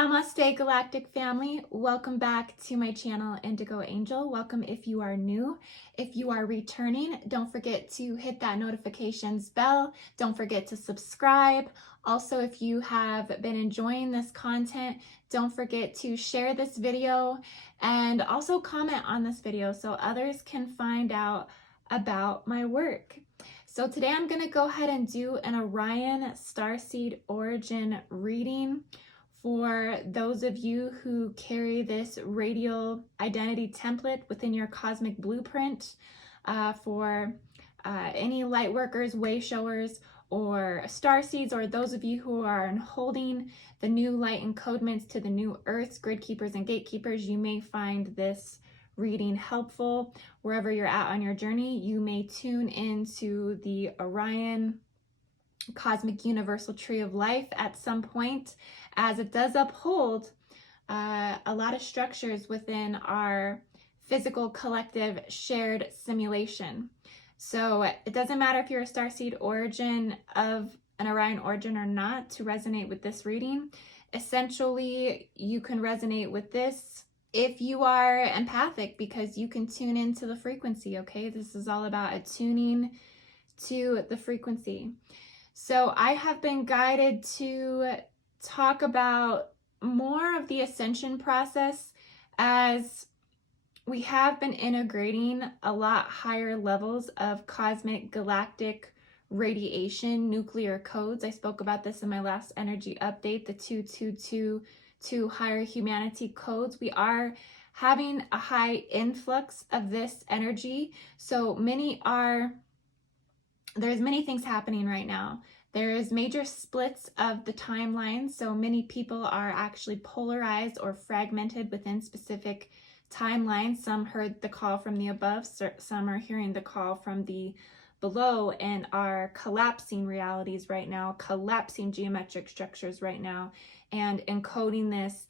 Namaste, Galactic family. Welcome back to my channel, IndigoAngel. Welcome if you are new. If you are returning, don't forget to hit that notifications bell. Don't forget to subscribe. Also, if you have been enjoying this content, don't forget to share this video and also comment on this video so others can find out about my work. So today I'm going to go ahead and do an Orion Starseed origin reading for those of you who carry this radial identity template within your cosmic blueprint, for any light workers, way showers, or starseeds, or those of you who are holding the new light encodements to the new earths, grid keepers and gatekeepers. You may find this reading helpful wherever you're at on your journey. You may tune into the Orion Cosmic Universal Tree of Life at some point, as it does uphold a lot of structures within our physical collective shared simulation. So it doesn't matter if you're a starseed origin of an Orion origin or not to resonate with this reading. Essentially, you can resonate with this if you are empathic, because you can tune into the frequency, okay? This is all about attuning to the frequency. So I have been guided to talk about more of the ascension process, as we have been integrating a lot higher levels of cosmic galactic radiation nuclear codes. I spoke about this in my last energy update, the 2222 higher humanity codes. We are having a high influx of this energy. So there's many things happening right now. There's major splits of the timeline. So many people are actually polarized or fragmented within specific timelines. Some heard the call from the above, some are hearing the call from the below, and are collapsing realities right now, collapsing geometric structures right now, and encoding this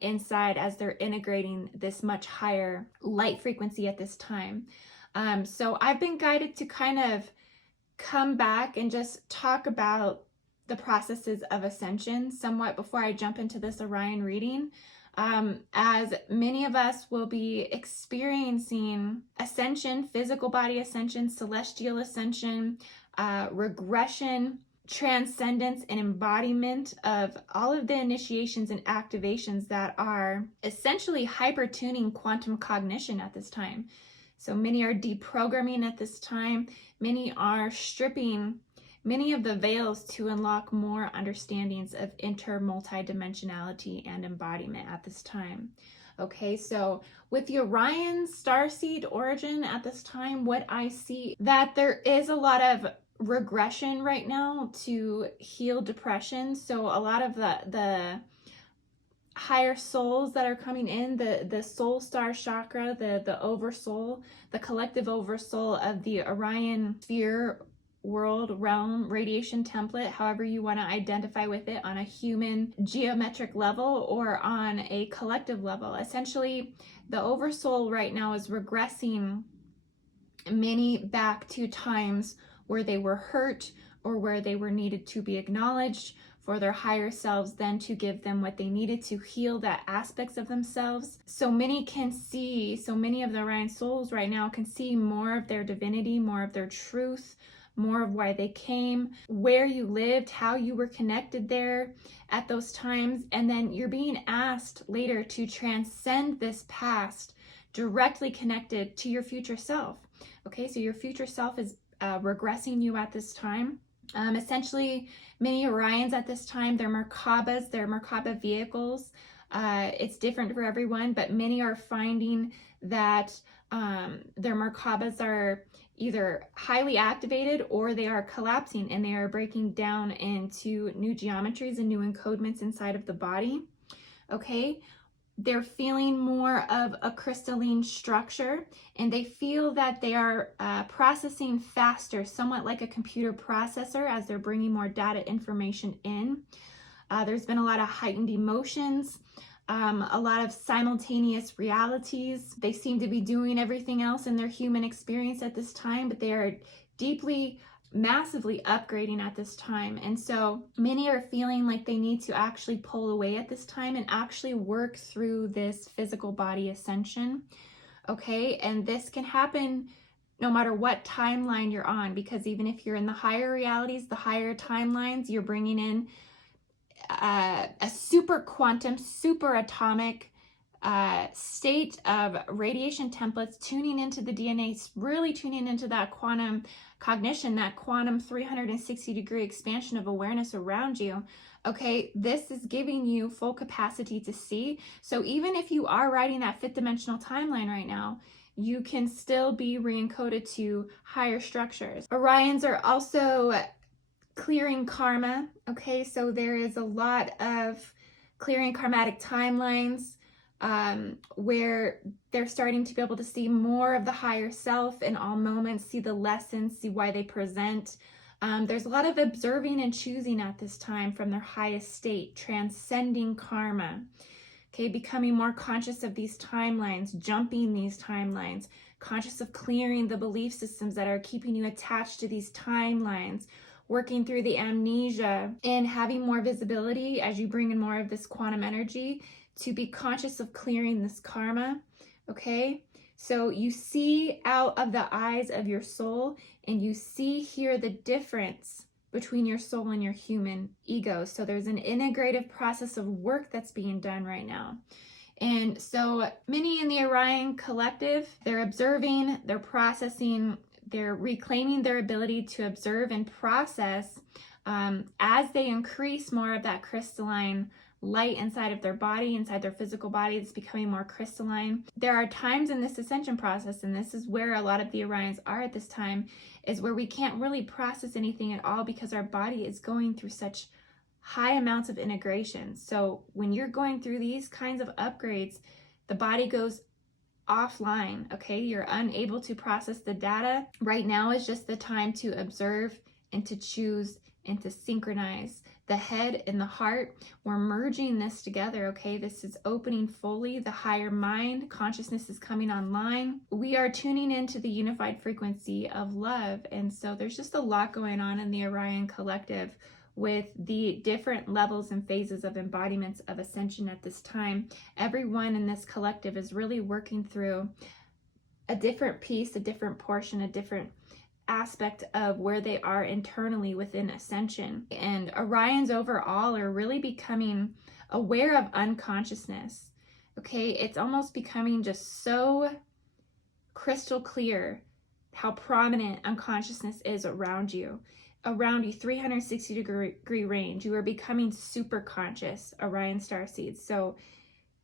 inside as they're integrating this much higher light frequency at this time. So I've been guided to kind of come back and just talk about the processes of ascension somewhat before I jump into this Orion reading, as many of us will be experiencing ascension, physical body ascension, celestial ascension, regression, transcendence, and embodiment of all of the initiations and activations that are essentially hyper-tuning quantum cognition at this time. So many are deprogramming at this time. Many are stripping many of the veils to unlock more understandings of multidimensionality and embodiment at this time. Okay, so with the Orion Starseed origin at this time, what I see that there is a lot of regression right now to heal depression. So a lot of the higher souls that are coming in, the soul star chakra, the oversoul, the collective oversoul of the Orion sphere, world, realm, radiation template, however you want to identify with it, on a human geometric level or on a collective level. Essentially, the oversoul right now is regressing many back to times where they were hurt or where they were needed to be acknowledged for their higher selves, then to give them what they needed to heal that aspects of themselves. So many of the Orion souls right now can see more of their divinity, more of their truth, more of why they came, where you lived, how you were connected there at those times. And then you're being asked later to transcend this past, directly connected to your future self. Okay, so your future self is regressing you at this time. Essentially, many Orions at this time, they're Merkaba vehicles. It's different for everyone, but many are finding that their Merkabas are either highly activated or they are collapsing, and they are breaking down into new geometries and new encodements inside of the body. Okay, they're feeling more of a crystalline structure, and they feel that they are processing faster, somewhat like a computer processor, as they're bringing more data information in. There's been a lot of heightened emotions, a lot of simultaneous realities. They seem to be doing everything else in their human experience at this time, but they are deeply massively upgrading at this time. And so many are feeling like they need to actually pull away at this time and actually work through this physical body ascension. Okay, and this can happen no matter what timeline you're on, because even if you're in the higher realities, the higher timelines, you're bringing in a super quantum, super atomic state of radiation templates, tuning into the DNA, really tuning into that quantum cognition, that quantum 360-degree expansion of awareness around you. Okay, this is giving you full capacity to see. So even if you are riding that fifth dimensional timeline right now, you can still be re-encoded to higher structures. Orions are also clearing karma. Okay, so there is a lot of clearing karmatic timelines where they're starting to be able to see more of the higher self in all moments, see the lessons, see why they present. There's a lot of observing and choosing at this time from their highest state, transcending karma. Okay, becoming more conscious of these timelines, jumping these timelines, conscious of clearing the belief systems that are keeping you attached to these timelines, working through the amnesia, and having more visibility as you bring in more of this quantum energy to be conscious of clearing this karma. Okay, so you see out of the eyes of your soul, and you see here the difference between your soul and your human ego. So there's an integrative process of work that's being done right now. And so many in the Orion collective, they're observing, they're processing, they're reclaiming their ability to observe and process as they increase more of that crystalline light inside of their body, inside their physical body. It's becoming more crystalline. There are times in this ascension process, and this is where a lot of the Orions are at this time, is where we can't really process anything at all because our body is going through such high amounts of integration. So when you're going through these kinds of upgrades, the body goes offline. Okay, you're unable to process the data. Right now is just the time to observe and to choose and to synchronize the head and the heart. We're merging this together. Okay, this is opening fully. The higher mind consciousness is coming online. We are tuning into the unified frequency of love. And so there's just a lot going on in the Orion collective with the different levels and phases of embodiments of ascension at this time. Everyone in this collective is really working through a different piece, a different portion, a different aspect of where they are internally within ascension. And Orions overall are really becoming aware of unconsciousness. Okay, it's almost becoming just so crystal clear how prominent unconsciousness is around you 360-degree range. You are becoming super conscious, Orion Starseeds. So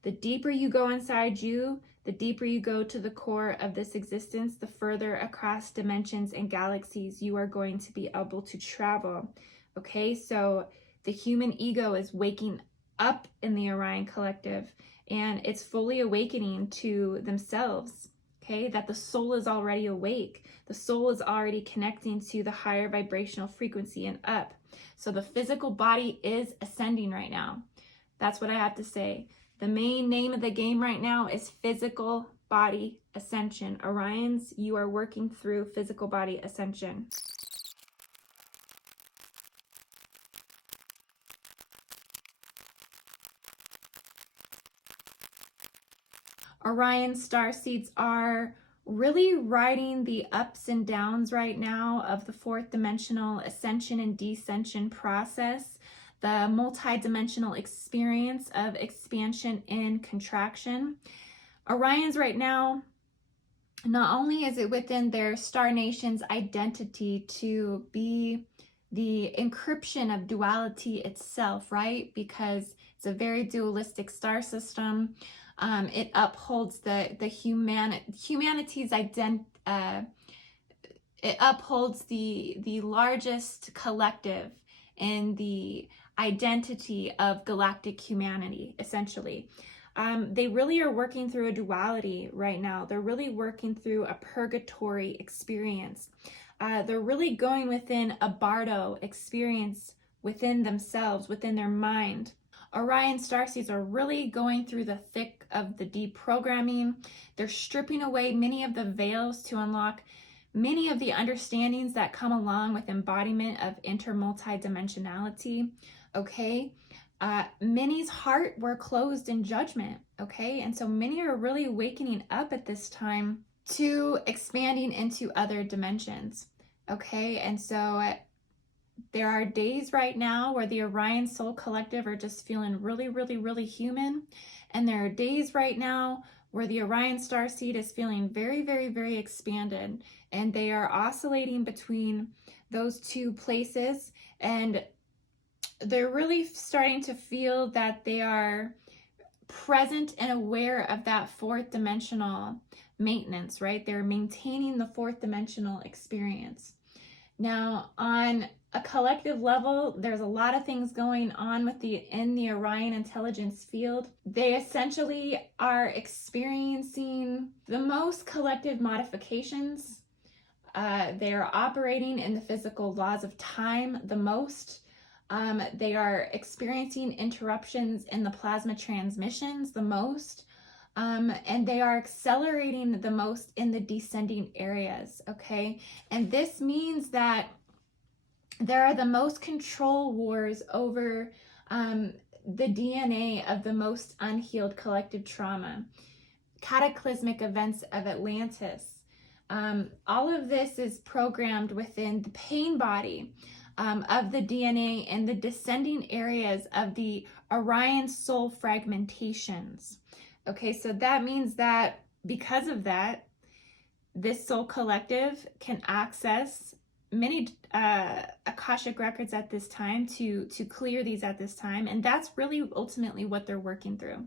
the deeper you go inside you, the deeper you go to the core of this existence, the further across dimensions and galaxies you are going to be able to travel. Okay, so the human ego is waking up in the Orion collective, and it's fully awakening to themselves. Okay, that the soul is already awake. The soul is already connecting to the higher vibrational frequency and up. So the physical body is ascending right now. That's what I have to say. The main name of the game right now is physical body ascension. Orions, you are working through physical body ascension. Orion Starseeds are really riding the ups and downs right now of the fourth dimensional ascension and descension process, the multi-dimensional experience of expansion and contraction. Orions right now, not only is it within their star nation's identity to be the encryption of duality itself, right? Because it's a very dualistic star system. It upholds the humanity's it upholds the largest collective in the identity of galactic humanity, essentially. They really are working through a duality right now. They're really working through a purgatory experience. They're really going within a bardo experience within themselves, within their mind. Orion Starseeds are really going through the thick of the deprogramming. They're stripping away many of the veils to unlock many of the understandings that come along with embodiment of inter-multi-dimensionality, okay? Many's heart were closed in judgment, okay? And so many are really wakening up at this time to expanding into other dimensions, okay? And so there are days right now where the Orion Soul Collective are just feeling really, really, really human. And there are days right now where the Orion Starseed is feeling very, very, very expanded. And they are oscillating between those two places. And they're really starting to feel that they are present and aware of that fourth dimensional maintenance, right? They're maintaining the fourth dimensional experience. Now, on a collective level, there's a lot of things going on with in the Orion intelligence field. They essentially are experiencing the most collective modifications. They are operating in the physical laws of time the most. They are experiencing interruptions in the plasma transmissions the most. And they are accelerating the most in the descending areas, okay? And this means that there are the most control wars over the DNA of the most unhealed collective trauma, cataclysmic events of Atlantis. All of this is programmed within the pain body of the DNA and the descending areas of the Orion soul fragmentations. Okay, so that means that because of that, this soul collective can access many Akashic records at this time to clear these at this time. And that's really ultimately what they're working through.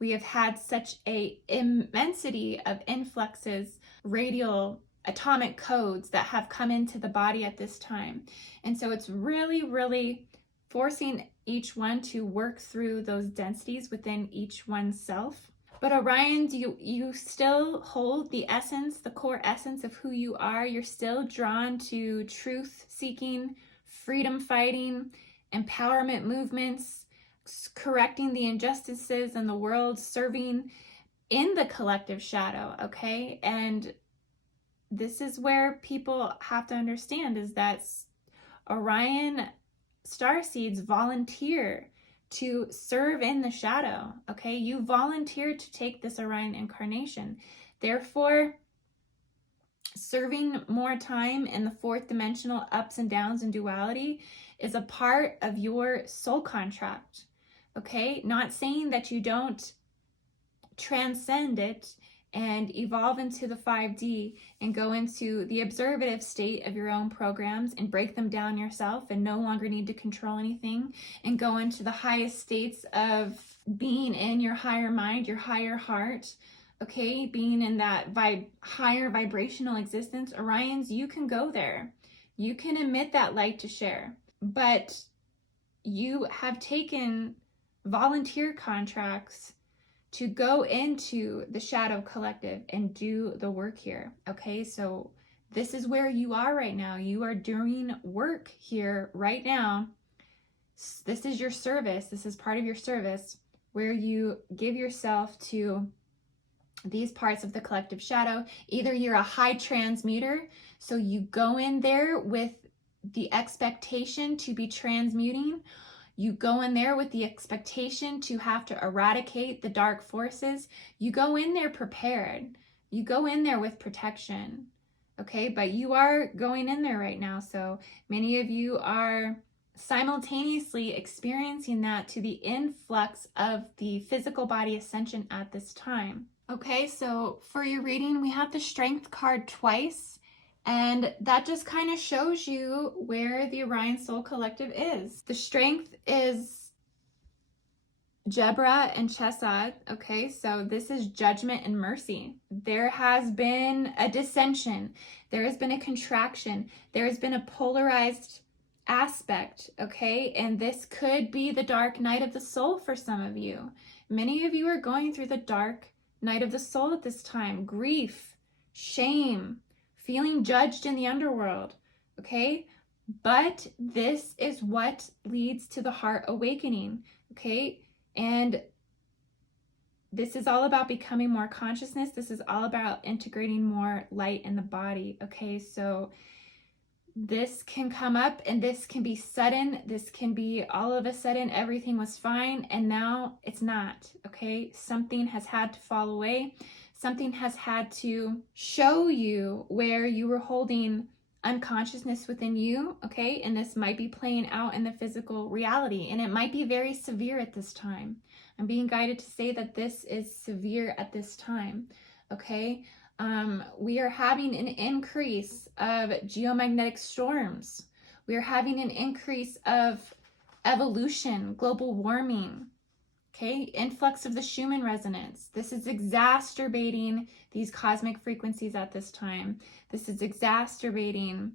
We have had such a immensity of influxes, radial atomic codes that have come into the body at this time. And so it's really, really forcing each one to work through those densities within each one's self. But Orion, you still hold the essence, the core essence of who you are. You're still drawn to truth-seeking, freedom-fighting, empowerment movements, correcting the injustices in the world, serving in the collective shadow, okay? And this is where people have to understand is that Orion Starseeds volunteer to serve in the shadow, okay? You volunteer to take this Orion incarnation. Therefore, serving more time in the fourth dimensional ups and downs and duality is a part of your soul contract, okay? Not saying that you don't transcend it and evolve into the 5D and go into the observative state of your own programs and break them down yourself and no longer need to control anything and go into the highest states of being in your higher mind, your higher heart, okay? Being in that higher vibrational existence. Orions, you can go there. You can emit that light to share, but you have taken volunteer contracts to go into the shadow collective and do the work here, okay? So this is where you are right now. You are doing work here right now. This is your service. This is part of your service where you give yourself to these parts of the collective shadow. Either you're a high transmuter, so you go in there with the expectation to be transmuting. You go in there with the expectation to have to eradicate the dark forces. You go in there prepared. You go in there with protection, okay? But you are going in there right now. So many of you are simultaneously experiencing that to the influx of the physical body ascension at this time. Okay, so for your reading, we have the Strength card twice. And that just kind of shows you where the Orion Soul Collective is. The Strength is Jebra and Chesed, okay? So this is judgment and mercy. There has been a dissension. There has been a contraction. There has been a polarized aspect, okay? And this could be the dark night of the soul for some of you. Many of you are going through the dark night of the soul at this time. Grief, shame, feeling judged in the underworld, okay? But this is what leads to the heart awakening, okay? And This is all about becoming more consciousness. This is all about integrating more light in the body. Okay, so this can come up and this can be sudden. This can be all of a sudden everything was fine and now it's not. Okay, something has had to fall away. Something has had to show you where you were holding unconsciousness within you. Okay, and this might be playing out in the physical reality, and it might be very severe at this time. I'm being guided to say that this is severe at this time. Okay, we are having an increase of geomagnetic storms. We are having an increase of evolution, global warming, okay? Influx of the Schumann resonance. This is exacerbating these cosmic frequencies at this time. This is exacerbating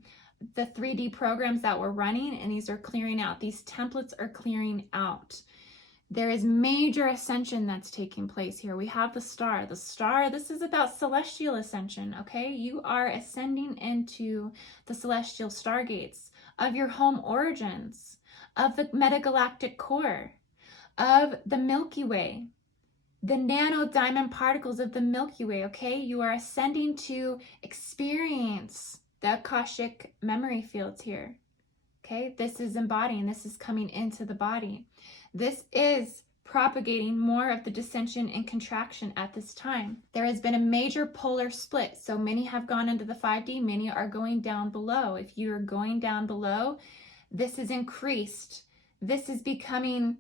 the 3D programs that we're running, and these are clearing out. These templates are clearing out. There is major ascension that's taking place here. We have the star. The star, this is about celestial ascension, okay? You are ascending into the celestial stargates of your home origins, of the metagalactic core, of the Milky Way, the nano diamond particles of the Milky Way, okay? You are ascending to experience the Akashic memory fields here, okay? This is embodying, this is coming into the body. This is propagating more of the dissension and contraction at this time. There has been a major polar split. So many have gone into the 5D, many are going down below. If you are going down below, this is increased. This is becoming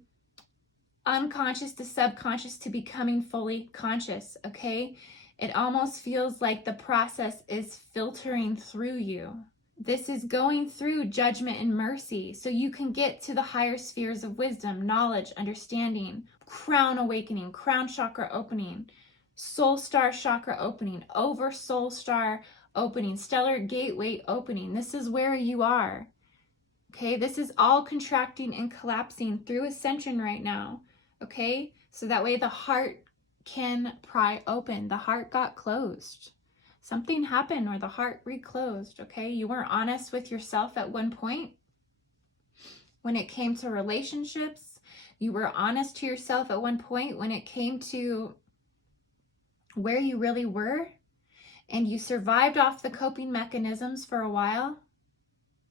unconscious to subconscious to becoming fully conscious, okay? It almost feels like the process is filtering through you. This is going through judgment and mercy so you can get to the higher spheres of wisdom, knowledge, understanding, crown awakening, crown chakra opening, soul star chakra opening, over soul star opening, stellar gateway opening. This is where you are. Okay, this is all contracting and collapsing through ascension right now. Okay, so that way the heart can pry open. The heart got closed. Something happened where the heart reclosed, okay? You weren't honest with yourself at one point. When it came to relationships, you were honest to yourself at one point when it came to where you really were, and you survived off the coping mechanisms for a while,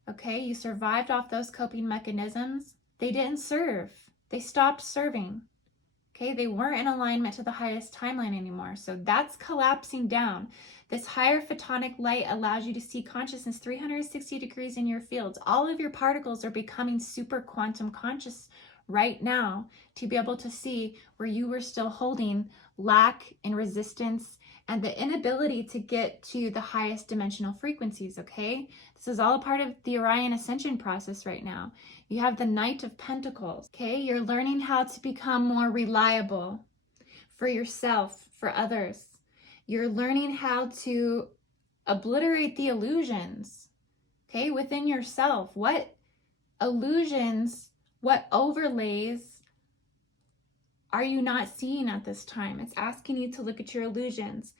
okay? You survived off those coping mechanisms. They didn't serve. They stopped serving. Okay, they weren't in alignment to the highest timeline anymore. So that's collapsing down. This higher photonic light allows you to see consciousness 360 degrees in your fields. All of your particles are becoming super quantum conscious right now to be able to see where you were still holding lack and resistance and the inability to get to the highest dimensional frequencies, okay? This is all a part of the Orion Ascension process right now. You have the Knight of Pentacles, okay? You're learning how to become more reliable for yourself, for others. You're learning how to obliterate the illusions, okay, within yourself. What illusions, what overlays are you not seeing at this time? It's asking you to look at your illusions.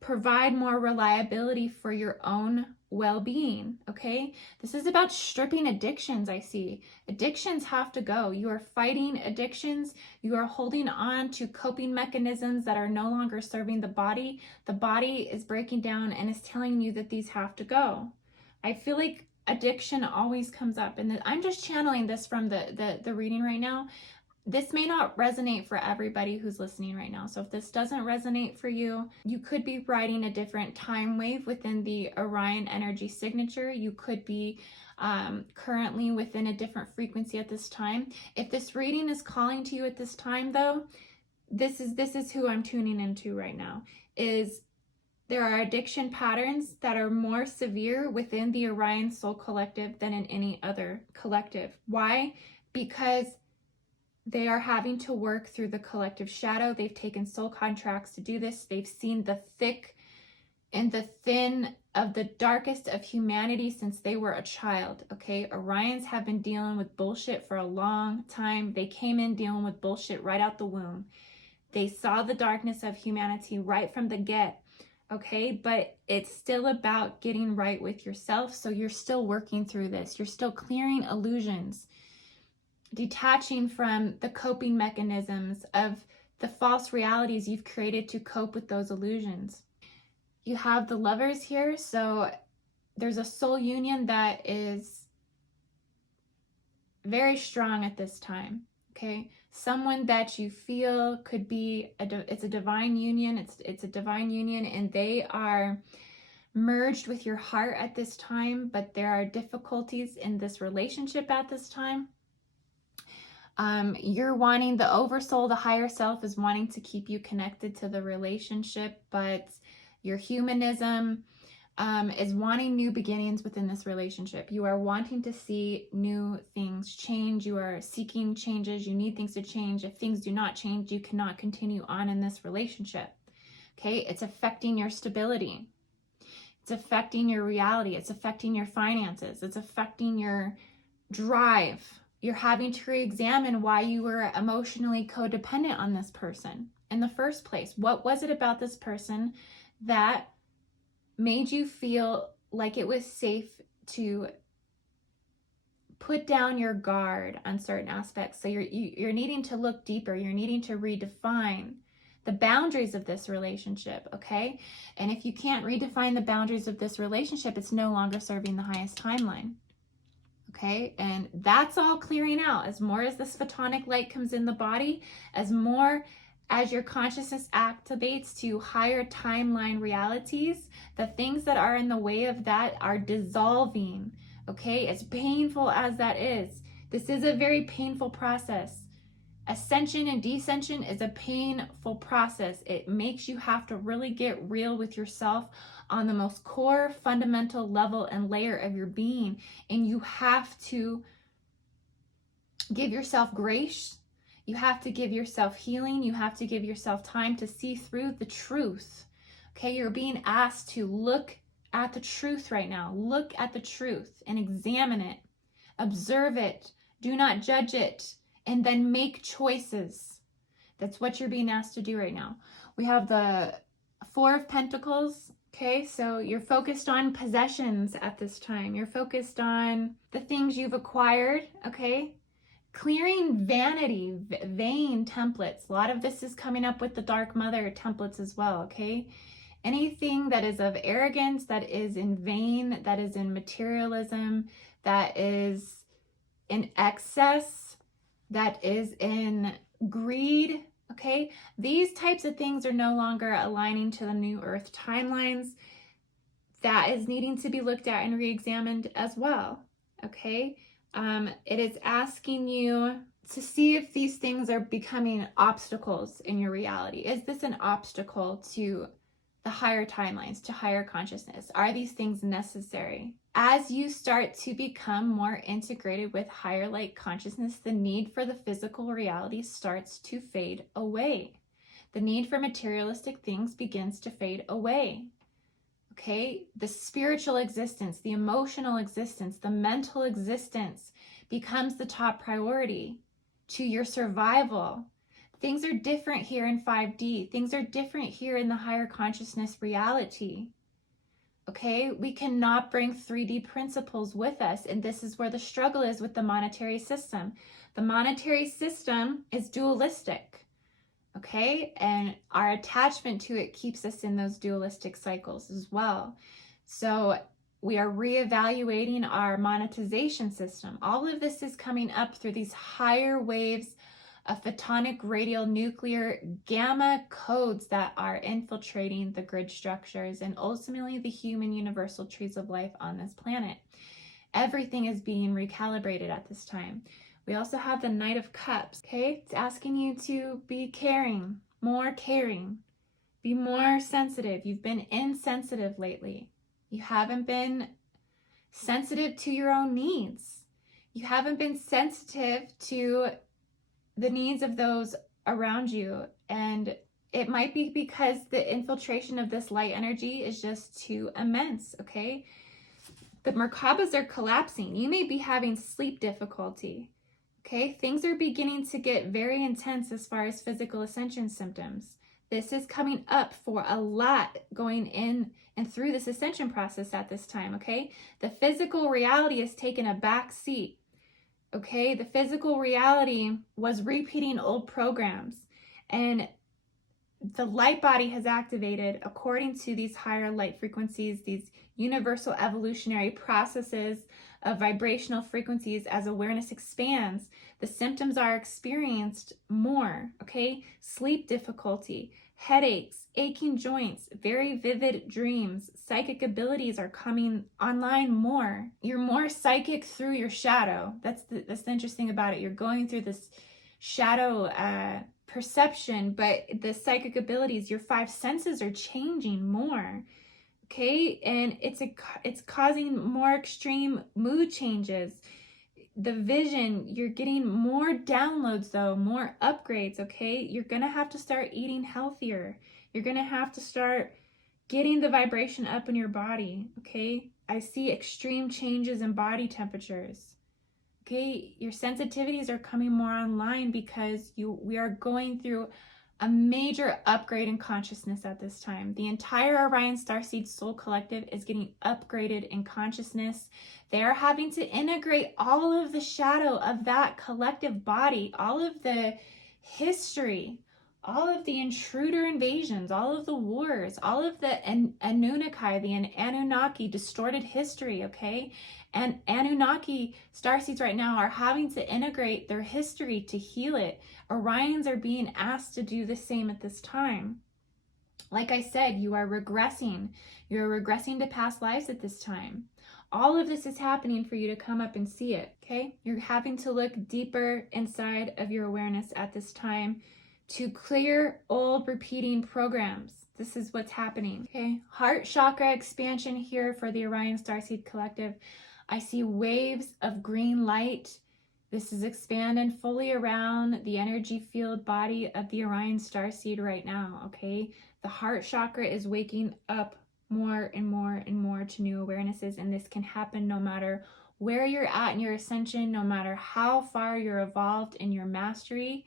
Provide more reliability for your own well-being, okay? This is about stripping addictions, I see. Addictions have to go. You are fighting addictions. You are holding on to coping mechanisms that are no longer serving the body. The body is breaking down and is telling you that these have to go. I feel like addiction always comes up, and I'm just channeling this from the reading right now. This may not resonate for everybody who's listening right now. So if this doesn't resonate for you, you could be riding a different time wave within the Orion energy signature. You could be currently within a different frequency at this time. If this reading is calling to you at this time, though, this is who I'm tuning into right now. Is there are addiction patterns that are more severe within the Orion Soul Collective than in any other collective. Why? Because they are having to work through the collective shadow. They've taken soul contracts to do this. They've seen the thick and the thin of the darkest of humanity since they were a child, okay? Orions have been dealing with bullshit for a long time. They came in dealing with bullshit right out the womb. They saw the darkness of humanity right from the get, okay? But it's still about getting right with yourself. So you're still working through this. You're still clearing illusions, detaching from the coping mechanisms of the false realities you've created to cope with those illusions. You have the Lovers here, so there's a soul union that is very strong at this time, okay? Someone that you feel could be, it's a divine union, it's a divine union, and they are merged with your heart at this time, but there are difficulties in this relationship at this time. You're wanting, the oversoul, the higher self is wanting to keep you connected to the relationship, but your humanism is wanting new beginnings within this relationship. You are wanting to see new things change. You are seeking changes. You need things to change. If things do not change, you cannot continue on in this relationship. Okay, it's affecting your stability. It's affecting your reality. It's affecting your finances. It's affecting your drive. You're having to re-examine why you were emotionally codependent on this person in the first place. What was it about this person that made you feel like it was safe to put down your guard on certain aspects? So you're needing to look deeper. You're needing to redefine the boundaries of this relationship, okay? And if you can't redefine the boundaries of this relationship, it's no longer serving the highest timeline, okay? And that's all clearing out. As more as this photonic light comes in the body, as your consciousness activates to higher timeline realities, the things that are in the way of that are dissolving, okay? As painful as that is, this is a very painful process. Ascension and descension is a painful process. It makes you have to really get real with yourself on the most core, fundamental level and layer of your being. And you have to give yourself grace. You have to give yourself healing. You have to give yourself time to see through the truth. Okay, you're being asked to look at the truth right now. Look at the truth and examine it. Observe it. Do not judge it. And then make choices. That's what you're being asked to do right now. We have the Four of Pentacles. Okay, so you're focused on possessions at this time. You're focused on the things you've acquired, okay? Clearing vanity, vain templates. A lot of this is coming up with the Dark Mother templates as well, okay? Anything that is of arrogance, that is in vain, that is in materialism, that is in excess, that is in greed, okay? These types of things are no longer aligning to the new earth timelines. That is needing to be looked at and re-examined as well, okay? It is asking you to see if these things are becoming obstacles in your reality. Is this an obstacle to the higher timelines, to higher consciousness? Are these things necessary? As you start to become more integrated with higher light consciousness, the need for the physical reality starts to fade away. The need for materialistic things begins to fade away. Okay? The spiritual existence, the emotional existence, the mental existence becomes the top priority to your survival. Things are different here in 5D. Things are different here in the higher consciousness reality. Okay, we cannot bring 3D principles with us, and this is where the struggle is with the monetary system. The monetary system is dualistic, okay, and our attachment to it keeps us in those dualistic cycles as well. So we are reevaluating our monetization system. All of this is coming up through these higher waves of photonic, radial, nuclear, gamma codes that are infiltrating the grid structures and ultimately the human universal trees of life on this planet. Everything is being recalibrated at this time. We also have the Knight of Cups, okay? It's asking you to be caring, be more sensitive. You've been insensitive lately. You haven't been sensitive to your own needs. You haven't been sensitive to the needs of those around you, and it might be because the infiltration of this light energy is just too immense, okay? The Merkabas are collapsing. You may be having sleep difficulty, okay? Things are beginning to get very intense as far as physical ascension symptoms. This is coming up for a lot going in and through this ascension process at this time, okay? The physical reality has taken a back seat. Okay, the physical reality was repeating old programs. And the light body has activated according to these higher light frequencies, these universal evolutionary processes of vibrational frequencies. As awareness expands, the symptoms are experienced more, okay? Sleep difficulty, headaches, aching joints, very vivid dreams, psychic abilities are coming online more. You're more psychic through your shadow. That's the interesting about it. You're going through this shadow perception, but the psychic abilities, your five senses are changing more, okay? And it's causing more extreme mood changes. The vision, you're getting more downloads though, more upgrades, okay? You're gonna have to start eating healthier. You're gonna have to start getting the vibration up in your body, okay? I see extreme changes in body temperatures. Okay, your sensitivities are coming more online because we are going through a major upgrade in consciousness at this time. The entire Orion Starseed Soul Collective is getting upgraded in consciousness. They are having to integrate all of the shadow of that collective body, all of the history, all of the intruder invasions, all of the wars, all of the Anunnaki, the Anunnaki distorted history, okay? And Anunnaki starseeds right now are having to integrate their history to heal it. Orions are being asked to do the same at this time. Like I said, you are regressing. You're regressing to past lives at this time. All of this is happening for you to come up and see it, okay? You're having to look deeper inside of your awareness at this time to clear old repeating programs. This is what's happening, okay? Heart chakra expansion here for the Orion Starseed Collective. I see waves of green light. This is expanding fully around the energy field body of the Orion Starseed right now, okay? The heart chakra is waking up more and more and more to new awarenesses, and this can happen no matter where you're at in your ascension, no matter how far you're evolved in your mastery.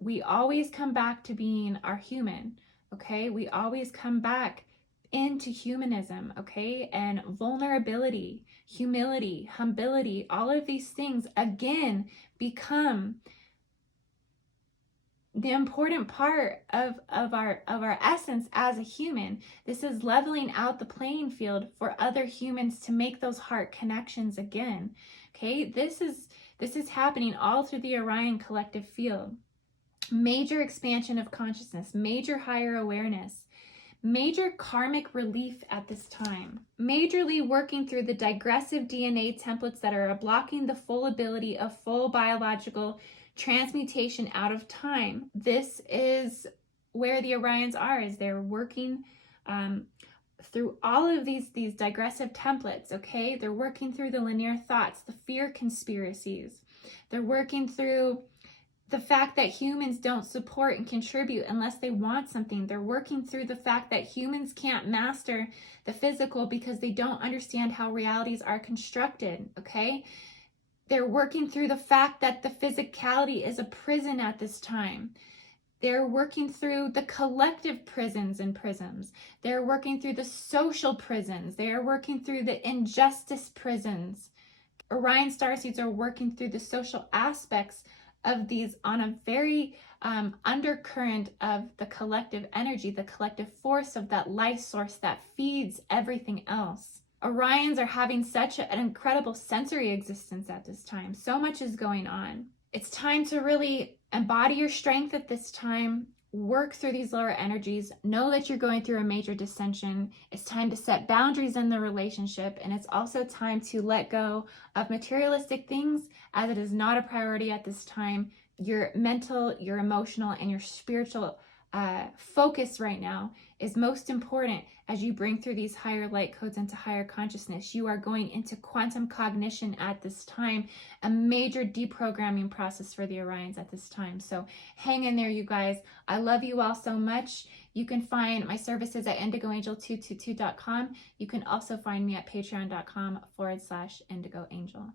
We always come back to being our human, okay? We always come back into humanism, okay? And vulnerability, humility, humility, all of these things again become the important part of our essence as a human. This is leveling out the playing field for other humans to make those heart connections again, okay? This is happening all through the Orion collective field. Major expansion of consciousness, major higher awareness, major karmic relief at this time, majorly working through the digressive DNA templates that are blocking the full ability of full biological transmutation out of time. This is where the Orions are, is they're working through all of these digressive templates, okay? They're working through the linear thoughts, the fear conspiracies. They're working through the fact that humans don't support and contribute unless they want something. They're working through the fact that humans can't master the physical because they don't understand how realities are constructed, okay? They're working through the fact that the physicality is a prison at this time. They're working through the collective prisons and prisms. They're working through the social prisons. They're working through the injustice prisons. Orion Starseeds are working through the social aspects of these on a very undercurrent of the collective energy, the collective force of that life source that feeds everything else. Orions are having such an incredible sensory existence at this time. So much is going on. It's time to really embody your strength at this time, work through these lower energies, know that you're going through a major dissension. It's time to set boundaries in the relationship, and it's also time to let go of materialistic things as it is not a priority at this time. Your mental, your emotional, and your spiritual focus right now is most important as you bring through these higher light codes into higher consciousness. You are going into quantum cognition at this time, a major deprogramming process for the Orions at this time. So hang in there, you guys. I love you all so much. You can find my services at IndigoAngel222.com. You can also find me at patreon.com/IndigoAngel.